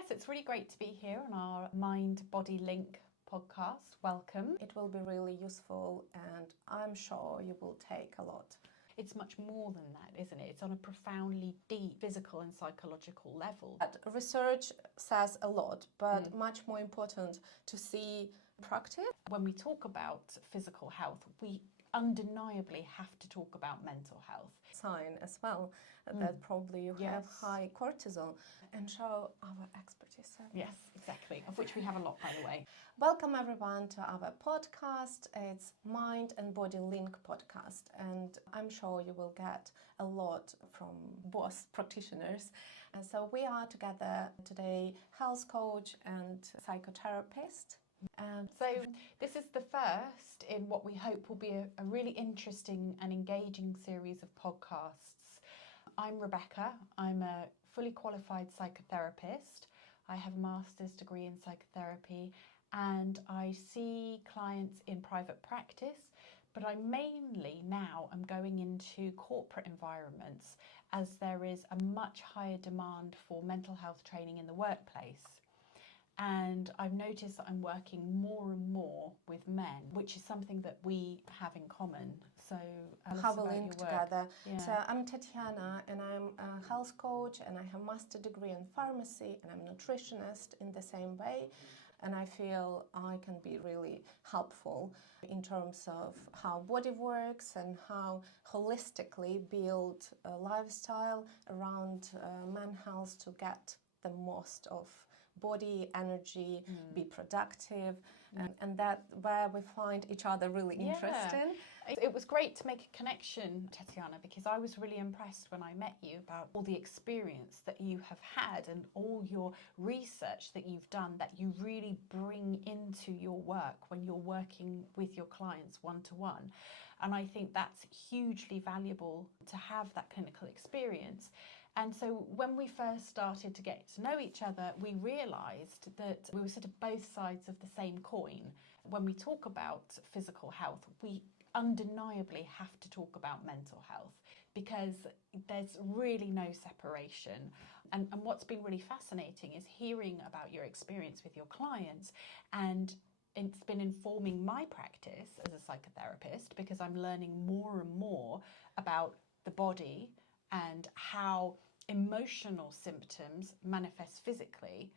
Yes, it's really great to be here on our Mind Body Link podcast. Welcome. It will be really useful and I'm sure you will take a lot. It's much more than that, isn't it? It's on a profoundly deep physical and psychological level. Research says a lot, but much more important to see practice. When we talk about physical health, we undeniably have to talk about mental health. Sign as well that probably you have high cortisol and show our expertise. Yes, exactly, of which we have a lot, by the way. Welcome everyone to our podcast. It's Mind and Body Link podcast, and I'm sure you will get a lot from both practitioners. And so we are together today, health coach and psychotherapist. So this is the first in what we hope will be a really interesting and engaging series of podcasts. I'm Rebecca. I'm a fully qualified psychotherapist. I have a master's degree in psychotherapy and I see clients in private practice, but I mainly now am going into corporate environments as there is a much higher demand for mental health training in the workplace. And I've noticed that I'm working more and more with men, which is something that we have in common. So how we link together. Yeah. So I'm Tetiana and I'm a health coach and I have a master degree in pharmacy and I'm a nutritionist in the same way. And I feel I can be really helpful in terms of how body works and how holistically build a lifestyle around men's health to get the most of body, energy, be productive, and that where we find each other really interesting. It was great to make a connection, Tetiana, because I was really impressed when I met you about all the experience that you have had and all your research that you've done that you really bring into your work when you're working with your clients one-to-one. And I think that's hugely valuable to have that clinical experience. And so when we first started to get to know each other, we realised that we were sort of both sides of the same coin. When we talk about physical health, we undeniably have to talk about mental health because there's really no separation. And what's been really fascinating is hearing about your experience with your clients, and it's been informing my practice as a psychotherapist because I'm learning more and more about the body and how emotional symptoms manifest physically.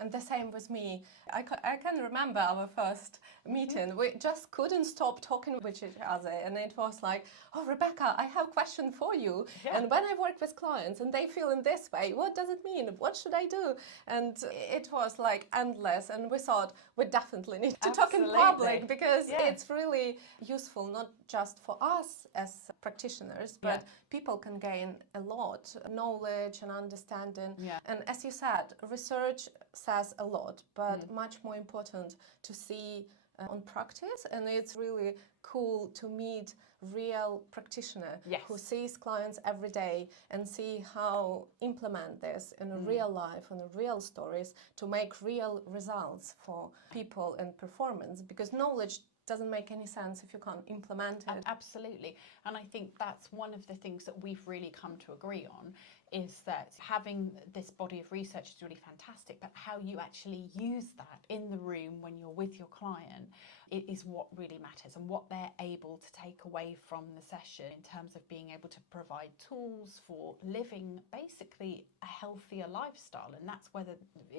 And the same with me. I can remember our first meeting. We just couldn't stop talking with each other. And it was like, oh, Rebecca, I have a question for you. Yeah. And when I work with clients and they feel in this way, what does it mean? What should I do? And it was like endless. And we thought we definitely need to talk in public because it's really useful, not just for us as practitioners, but people can gain a lot knowledge and understanding. Yeah. And as you said, research says a lot, but much more important to see on practice. And it's really cool to meet real practitioner who sees clients every day and see how implement this in a real life and real stories to make real results for people and performance, because knowledge doesn't make any sense if you can't implement it. Absolutely. And I think that's one of the things that we've really come to agree on, is that having this body of research is really fantastic, but how you actually use that in the room when you're with your client, it is what really matters, and what they're able to take away from the session in terms of being able to provide tools for living basically a healthier lifestyle. And that's whether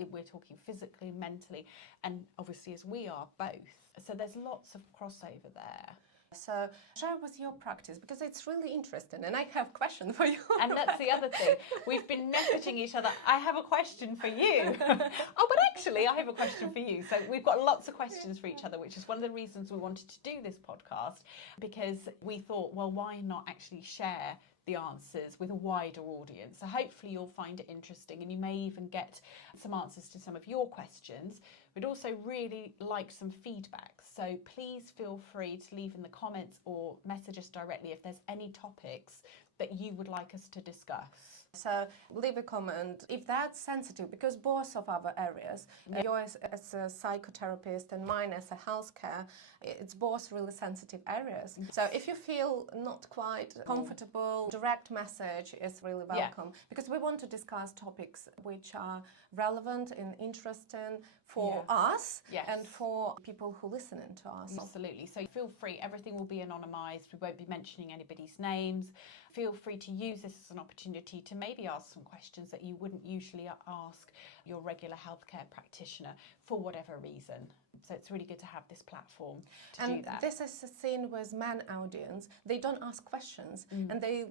we're talking physically, mentally, and obviously as we are both. So there's lots of crossover there. So share with your practice, because it's really interesting and I have a question for you. And that's the other thing. We've been messaging each other. I have a question for you. Oh, but actually I have a question for you. So we've got lots of questions for each other, which is one of the reasons we wanted to do this podcast, because we thought, well, why not actually share the answers with a wider audience? So hopefully you'll find it interesting and you may even get some answers to some of your questions. We'd also really like some feedback. So please feel free to leave in the comments or message us directly if there's any topics that you would like us to discuss. So leave a comment if that's sensitive, because both of our areas, yours as a psychotherapist and mine as a healthcare, it's both really sensitive areas. So if you feel not quite comfortable, direct message is really welcome, because we want to discuss topics which are relevant and interesting for us and for people who listen to us. Absolutely. So feel free, everything will be anonymised. We won't be mentioning anybody's names. Feel free to use this as an opportunity to maybe ask some questions that you wouldn't usually ask your regular healthcare practitioner for whatever reason. So it's really good to have this platform to do that. And this is seen with men audience. They don't ask questions and they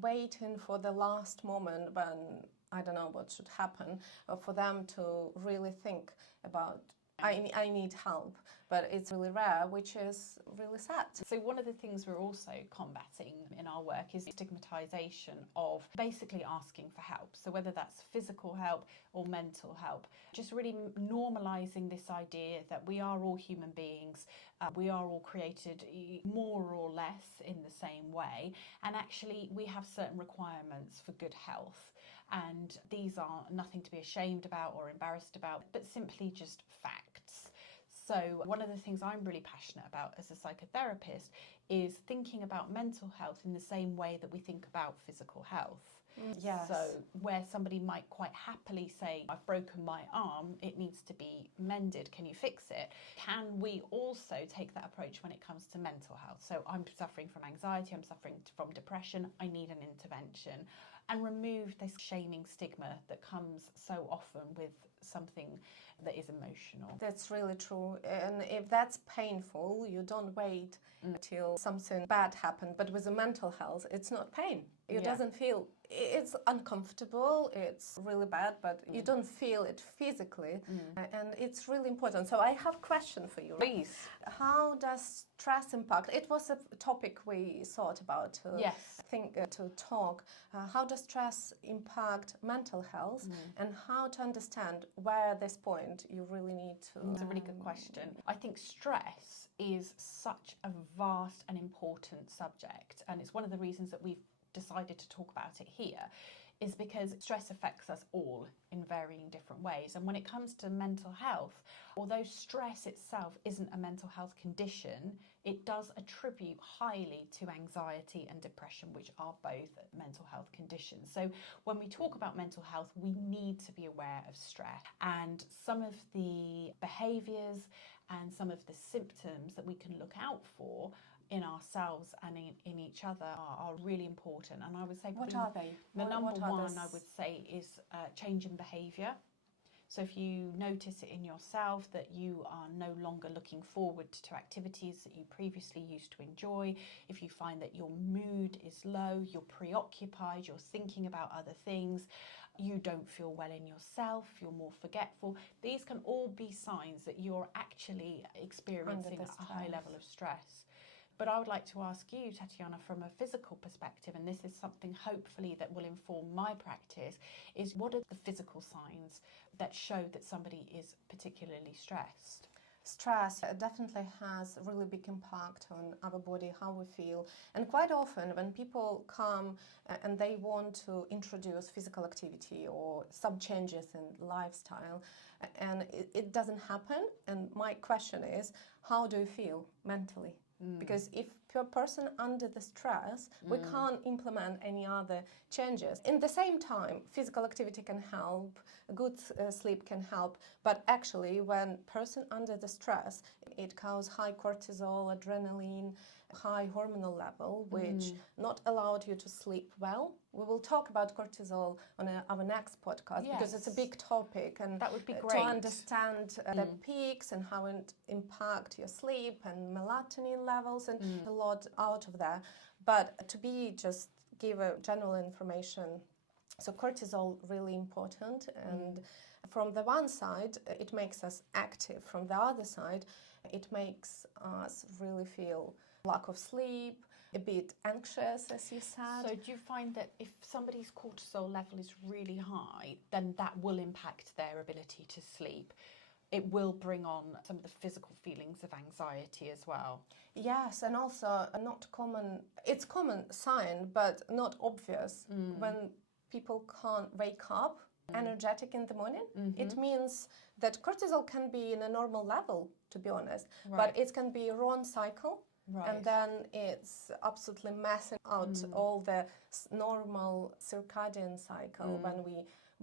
waiting for the last moment when I don't know what should happen for them to really think about I need help, but it's really rare, which is really sad. So one of the things we're also combating in our work is stigmatization of basically asking for help. So whether that's physical help or mental help, just really normalizing this idea that we are all human beings, we are all created more or less in the same way, and actually we have certain requirements for good health. And these are nothing to be ashamed about or embarrassed about, but simply just facts. So one of the things I'm really passionate about as a psychotherapist is thinking about mental health in the same way that we think about physical health. Yes. So where somebody might quite happily say, I've broken my arm, it needs to be mended, can you fix it? Can we also take that approach when it comes to mental health? So I'm suffering from anxiety, I'm suffering from depression, I need an intervention. And remove this shaming stigma that comes so often with something that is emotional. That's really true. And if that's painful, you don't wait until something bad happened. But with the mental health, it's not pain. It doesn't feel, it's uncomfortable, it's really bad, but you don't feel it physically. And it's really important. So I have a question for you. Please. How does stress impact? It was a topic we thought about to talk. How does stress impact mental health and how to understand where at this point you really need to... It's a really good question. I think stress is such a vast and important subject, and it's one of the reasons that we've decided to talk about it here, is because stress affects us all in varying different ways. And when it comes to mental health, although stress itself isn't a mental health condition, it does attribute highly to anxiety and depression, which are both mental health conditions. So when we talk about mental health, we need to be aware of stress. And some of the behaviours and some of the symptoms that we can look out for in ourselves and in each other are really important. And I would say what are they? The number one I would say is change in behaviour. So if you notice it in yourself that you are no longer looking forward to activities that you previously used to enjoy, if you find that your mood is low, you're preoccupied, you're thinking about other things, you don't feel well in yourself, you're more forgetful, these can all be signs that you're actually experiencing a high level of stress. But I would like to ask you, Tetiana, from a physical perspective, and this is something hopefully that will inform my practice, is what are the physical signs that show that somebody is particularly stressed? Stress definitely has a really big impact on our body, how we feel. And quite often when people come and they want to introduce physical activity or some changes in lifestyle, and it doesn't happen, and my question is, how do you feel mentally? Because if you're a person under the stress, we can't implement any other changes. In the same time, physical activity can help, good sleep can help, but actually when person under the stress, it causes high cortisol, adrenaline, high hormonal level, which not allowed you to sleep well. We will talk about cortisol on our next podcast because it's a big topic, and that would be great to understand the peaks and how it impact your sleep and melatonin levels and a lot out of that. But to just give a general information, so cortisol really important, and from the one side it makes us active, from the other side it makes us really feel lack of sleep, a bit anxious, as you said. So do you find that if somebody's cortisol level is really high, then that will impact their ability to sleep? It will bring on some of the physical feelings of anxiety as well. Yes, and also it's common sign, but not obvious when people can't wake up energetic in the morning. Mm-hmm. It means that cortisol can be in a normal level, to be honest, Right. but it can be a wrong cycle. Right. And then it's absolutely messing out all the normal circadian cycle. When we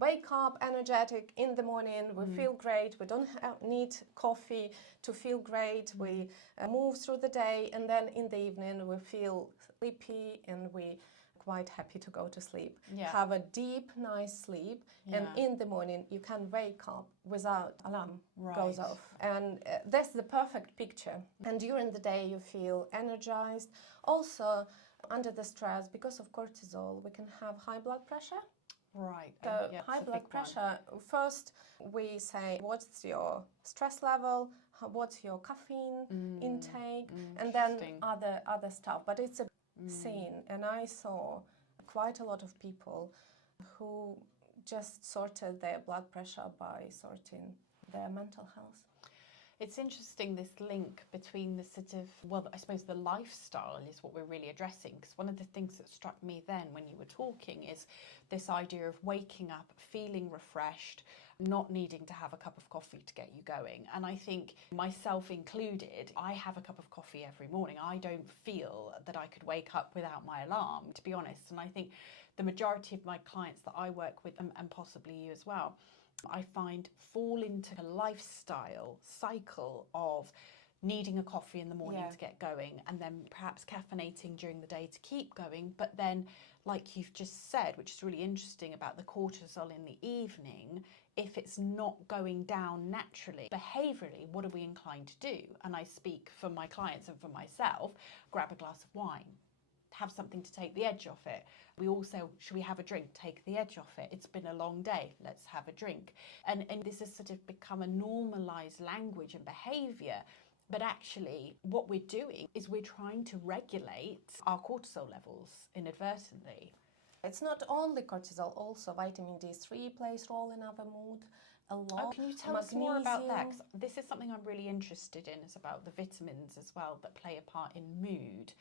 wake up energetic in the morning, we feel great, we don't need coffee to feel great, we move through the day, and then in the evening we feel sleepy and we quite happy to go to sleep. Yeah. Have a deep, nice sleep, and in the morning you can wake up without alarm goes off. And that's the perfect picture. And during the day you feel energized. Also, under the stress, because of cortisol, we can have high blood pressure. Right. So Yeah, high it's a blood big one. pressure, first we say what's your stress level, what's your caffeine intake, and then Interesting. other stuff. But it's a scene, and I saw quite a lot of people who just sorted their blood pressure by sorting their mental health. It's interesting, this link between the sort of, well, I suppose the lifestyle is what we're really addressing, because one of the things that struck me then when you were talking is this idea of waking up, feeling refreshed, not needing to have a cup of coffee to get you going. And I think, myself included, I have a cup of coffee every morning. I don't feel that I could wake up without my alarm, to be honest. And I think the majority of my clients that I work with, and possibly you as well, I find fall into a lifestyle cycle of needing a coffee in the morning to get going, and then perhaps caffeinating during the day to keep going. But then, like you've just said, which is really interesting about the cortisol in the evening, if it's not going down naturally, behaviourally, what are we inclined to do? And I speak for my clients and for myself, grab a glass of wine, have something to take the edge off it. We also, should we have a drink, take the edge off it? It's been a long day, let's have a drink. And this has sort of become a normalised language and behaviour. But actually, what we're doing is we're trying to regulate our cortisol levels inadvertently. It's not only cortisol, also vitamin D3 plays a role in our mood a lot. Oh, can you tell us more about that? 'Cause this is something I'm really interested in, is about the vitamins as well that play a part in mood.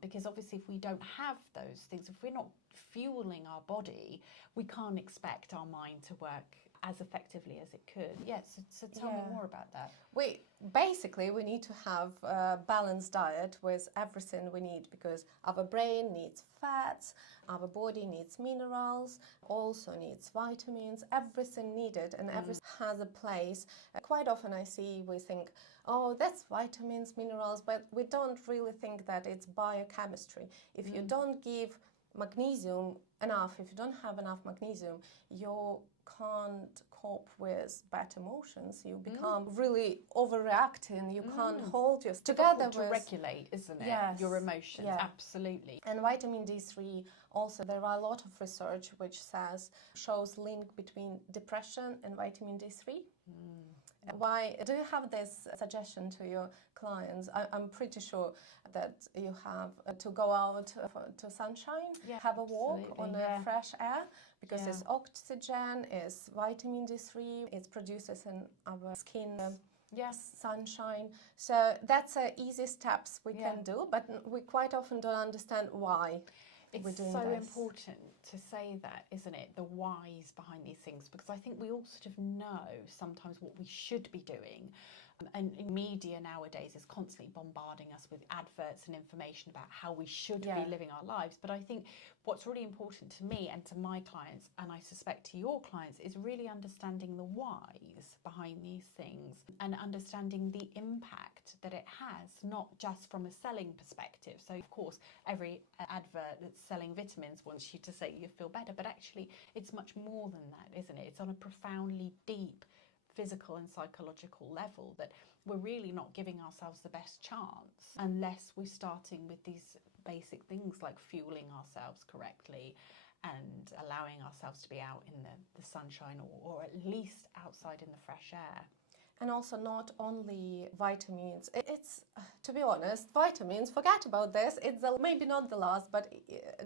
Because obviously if we don't have those things, if we're not fueling our body, we can't expect our mind to work as effectively as it could. Yes, so tell me more about that. We need to have a balanced diet with everything we need, because our brain needs fats, our body needs minerals, also needs vitamins, everything needed, and everything has a place. Quite often we think, oh, that's vitamins, minerals, but we don't really think that it's biochemistry. If you don't give magnesium enough, if you don't have enough magnesium, you can't cope with bad emotions. You become really overreacting. You can't hold yourself together to regulate, isn't it? Yes. Your emotions. Yeah. Absolutely. And vitamin D3 also, there are a lot of research which shows link between depression and vitamin D3. Why do you have this suggestion to your clients? I'm pretty sure that you have to go out to sunshine, have a walk on the fresh air, because it's oxygen, it's vitamin D3, it's produces in our skin. Sunshine. So that's easy steps we can do, but we quite often don't understand why. It's so important to say that, isn't it? The whys behind these things, because I think we all sort of know sometimes what we should be doing. And media nowadays is constantly bombarding us with adverts and information about how we should be living our lives. But I think what's really important to me and to my clients, and I suspect to your clients, is really understanding the whys behind these things and understanding the impact that it has, not just from a selling perspective. So, of course, every advert that's selling vitamins wants you to say you feel better, but actually it's much more than that, isn't it? It's on a profoundly deep physical and psychological level that we're really not giving ourselves the best chance unless we're starting with these basic things like fueling ourselves correctly and allowing ourselves to be out in the sunshine, or at least outside in the fresh air. And also not only vitamins, it's, to be honest, vitamins, forget about this, it's maybe not the last, but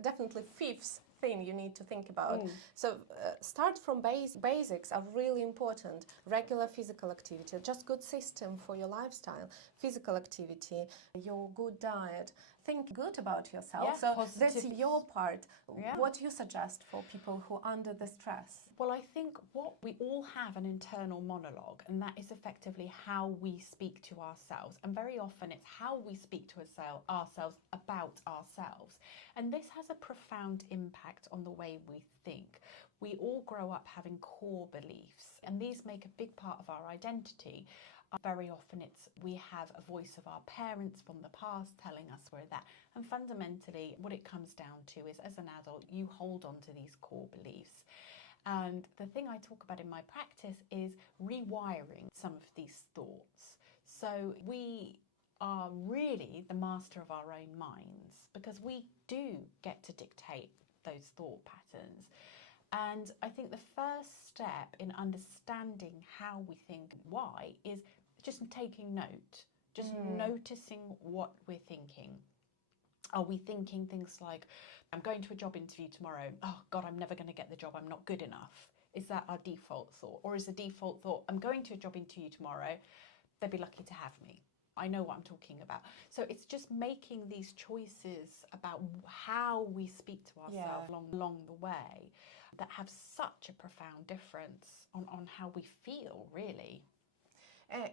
definitely fifth thing you need to think about. So start from basics are really important. Regular physical activity, just good system for your lifestyle, physical activity, your good diet, think good about yourself. Yeah, So positive. that's your part. Yeah. What do you suggest for people who are under the stress? Well, I think we all have an internal monologue, and that is effectively how we speak to ourselves. And very often it's how we speak to ourselves about ourselves. And this has a profound impact on the way we think. We all grow up having core beliefs, and these make a big part of our identity. Very often we have a voice of our parents from the past telling us we're that. And fundamentally, what it comes down to is, as an adult, you hold on to these core beliefs. And the thing I talk about in my practice is rewiring some of these thoughts. So we are really the master of our own minds, because we do get to dictate those thought patterns. And I think the first step in understanding how we think why is just taking note, just noticing what we're thinking. Are we thinking things like, I'm going to a job interview tomorrow, oh God, I'm never going to get the job, I'm not good enough? Is that our default thought? Or is the default thought, I'm going to a job interview tomorrow, they'd be lucky to have me? I know what I'm talking about. So it's just making these choices about how we speak to ourselves along the way that have such a profound difference on how we feel, really.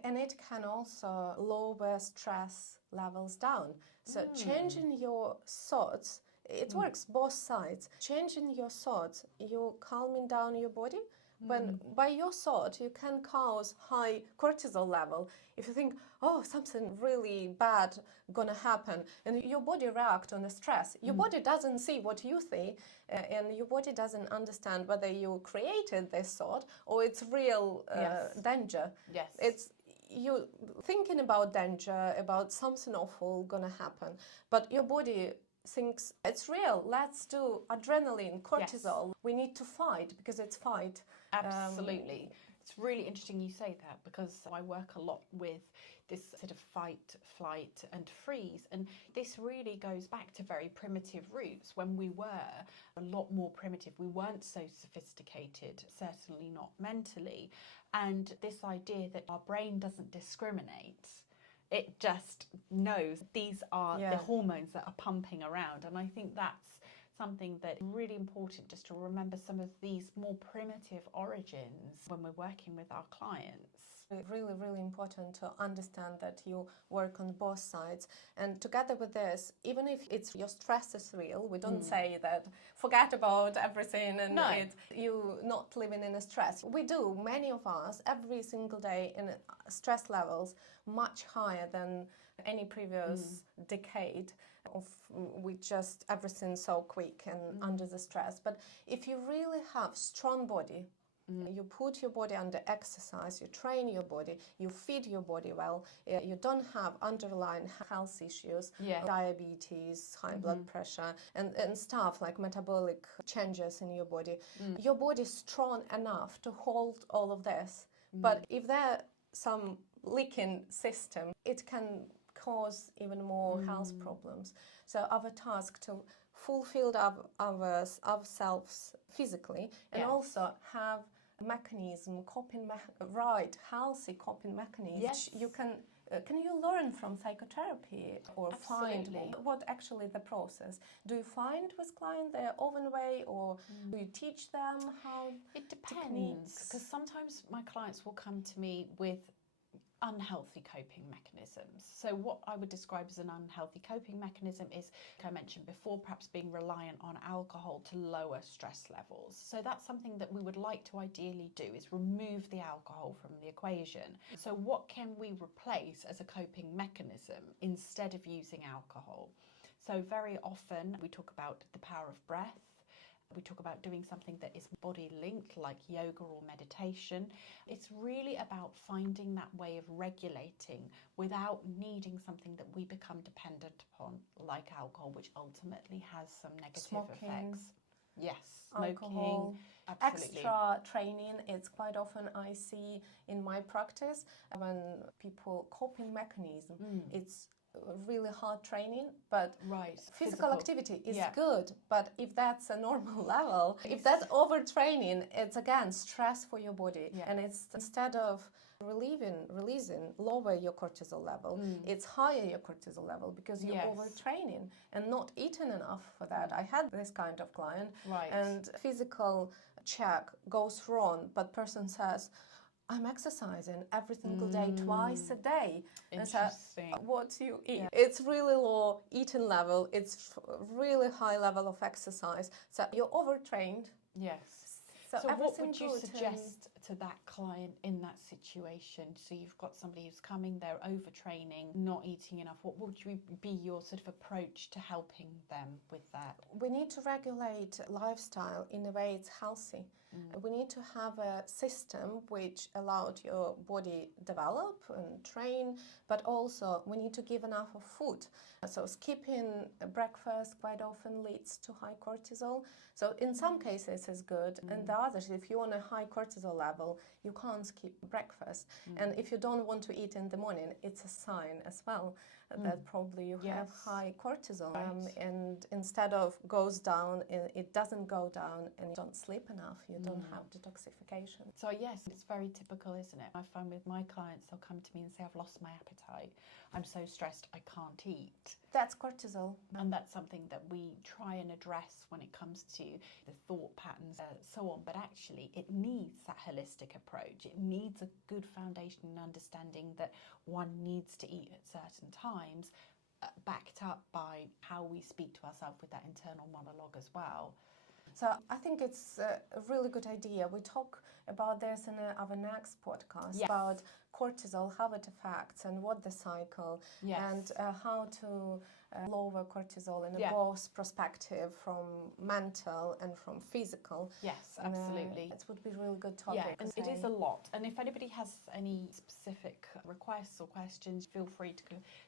And it can also lower stress levels down. So changing your thoughts, it works both sides. Changing your thoughts, you're calming down your body. When by your thought, you can cause high cortisol level. If you think, oh, something really bad gonna happen, and your body reacts on the stress, your body doesn't see what you see, and your body doesn't understand whether you created this thought or it's real danger. Yes. It's you thinking about danger, about something awful gonna happen, but your body thinks it's real. Let's do adrenaline, cortisol. Yes. We need to fight because it's fight. Absolutely. It's really interesting you say that, because I work a lot with this sort of fight, flight and freeze. And this really goes back to very primitive roots, when we were a lot more primitive. We weren't so sophisticated, certainly not mentally. And this idea that our brain doesn't discriminate, it just knows these are the hormones that are pumping around. And I think that's something that's really important, just to remember some of these more primitive origins when we're working with our clients. Really, really important to understand that you work on both sides. And together with this, even if your stress is real, we don't say that forget about everything and you not living in a stress. We do, many of us, every single day, in stress levels much higher than any previous decade of we just everything so quick and under the stress. But if you really have strong body, you put your body under exercise, you train your body, you feed your body well, you don't have underlying health issues, diabetes, high blood pressure, and stuff like metabolic changes in your body. Your body is strong enough to hold all of this. But if there's some leaking system, it can cause even more health problems. So our task to fulfill ourselves physically and also have mechanism, healthy coping mechanism. Yes. You can you learn from psychotherapy or find what actually the process? Do you find with clients their own way, or do you teach them how? It depends, because sometimes my clients will come to me with unhealthy coping mechanisms. So what I would describe as an unhealthy coping mechanism is, like I mentioned before, perhaps being reliant on alcohol to lower stress levels. So that's something that we would like to ideally do, is remove the alcohol from the equation. So what can we replace as a coping mechanism instead of using alcohol? So very often we talk about the power of breath. We talk about doing something that is body linked, like yoga or meditation. It's really about finding that way of regulating without needing something that we become dependent upon, like alcohol, which ultimately has some negative effects. Yes, smoking, alcohol, absolutely. Extra training. It's quite often I see in my practice when people coping mechanism. It's really hard training, but Right. physical activity is Yeah. good. But if that's a normal level, if that's overtraining, it's again stress for your body. Yeah. And it's instead of releasing, lower your cortisol level, it's higher your cortisol level because you're Yes. overtraining and not eating enough for that. I had this kind of client, Right. and physical check goes wrong, but person says, I'm exercising every single day, twice a day. And so, Interesting. what do you eat? It's really low eating level. It's really high level of exercise. So you're overtrained. Yes. So So what everything would you good suggest to that client in that situation? So you've got somebody who's coming, they're overtraining, not eating enough. What would be your sort of approach to helping them with that? We need to regulate lifestyle in a way it's healthy. We need to have a system which allowed your body develop and train, but also we need to give enough of food. So skipping breakfast quite often leads to high cortisol. So in some cases it's good, and the others, if you're on a high cortisol level, you can't skip breakfast. And if you don't want to eat in the morning, it's a sign as well that probably you have high cortisol. Right. And instead of goes down, it doesn't go down, and you don't sleep enough, you don't have detoxification. So yes, it's very typical, isn't it? I find with my clients, they'll come to me and say, I've lost my appetite. I'm so stressed, I can't eat. That's cortisol. And that's something that we try and address when it comes to the thought patterns, so on. But actually, it needs that holistic approach. It needs a good foundation and understanding that one needs to eat at certain times, backed up by how we speak to ourselves with that internal monologue as well. So I think it's a really good idea. We talk about this in our next podcast, about cortisol, how it affects and what the cycle, and how to lower cortisol in a both perspective from mental and from physical. Yes, absolutely. It would be a really good topic. Yeah, and it is a lot. And if anybody has any specific requests or questions, feel free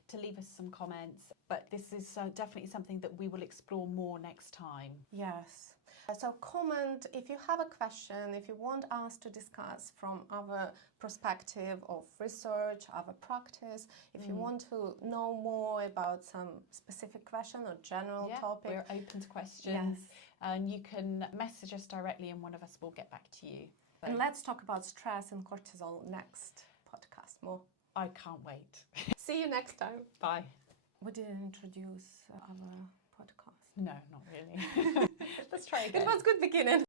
to leave us some comments. But this is definitely something that we will explore more next time. Yes. So comment if you have a question, if you want us to discuss from our perspective of research, our practice, if you want to know more about some specific question or general topic. We're open to questions. And you can message us directly and one of us will get back to you. So, and let's talk about stress and cortisol next podcast more. I can't wait. See you next time. Bye. We didn't introduce our podcast. No, not really. Let's try again. It was good beginning.